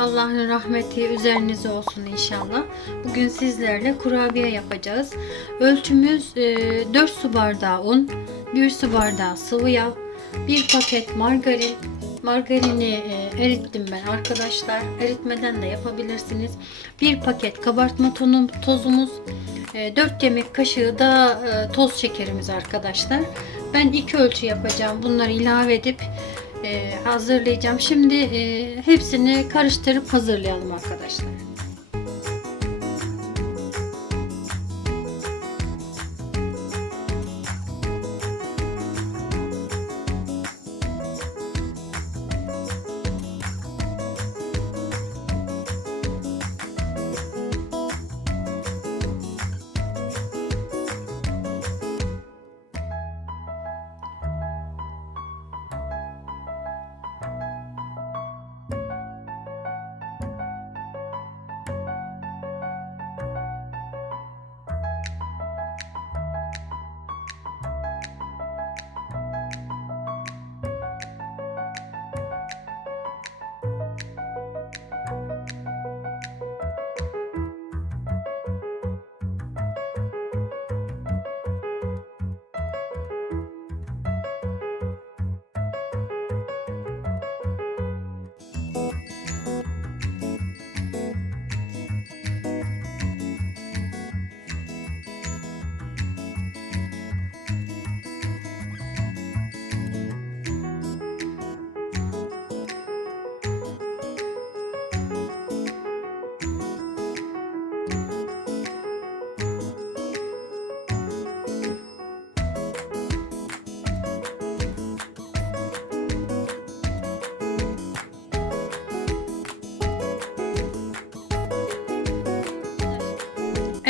Allah'ın rahmeti üzerinize olsun inşallah. Bugün sizlerle kurabiye yapacağız. Ölçümüz e, 4 su bardağı un, 1 su bardağı sıvı yağ, 1 paket margarin. Margarini e, erittim ben arkadaşlar. Eritmeden de yapabilirsiniz. 1 paket kabartma tonu, tozumuz, 4 yemek kaşığı da e, toz şekerimiz arkadaşlar. Ben iki ölçü yapacağım. Bunları ilave edip e, hazırlayacağım. Şimdi e, hepsini karıştırıp hazırlayalım arkadaşlar.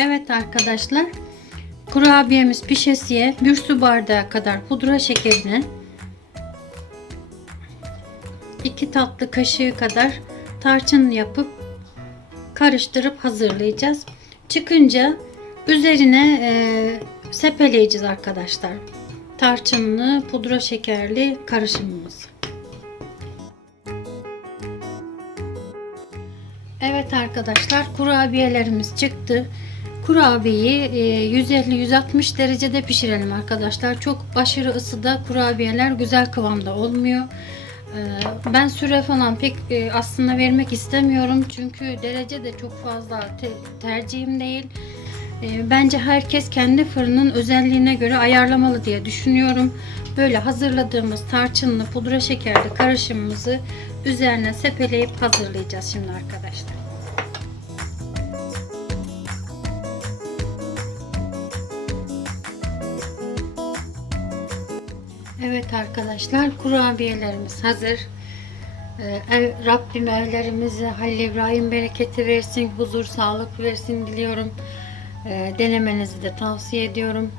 Evet arkadaşlar. Kurabiyemiz pişesiye bir su bardağı kadar pudra şekerine 2 tatlı kaşığı kadar tarçın yapıp karıştırıp hazırlayacağız. Çıkınca üzerine e, sepeleyeceğiz arkadaşlar. Tarçınlı pudra şekerli karışımımız. Evet arkadaşlar kurabiyelerimiz çıktı. Kurabiyeyi e, 150-160 derecede pişirelim arkadaşlar. Çok aşırı ısıda kurabiyeler güzel kıvamda olmuyor. E, Ben süre falan pek e, aslında vermek istemiyorum. Çünkü derece de çok fazla te- tercihim değil. E, Bence herkes kendi fırının özelliğine göre ayarlamalı diye düşünüyorum. Böyle hazırladığımız tarçınlı pudra şekerli karışımımızı üzerine sepeleyip hazırlayacağız şimdi arkadaşlar. Evet arkadaşlar kurabiyelerimiz hazır. Ee, Rabbim evlerimizi Halil İbrahim bereketi versin, huzur, sağlık versin diliyorum. Ee, denemenizi de tavsiye ediyorum.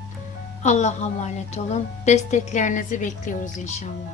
Allah'a emanet olun. Desteklerinizi bekliyoruz inşallah.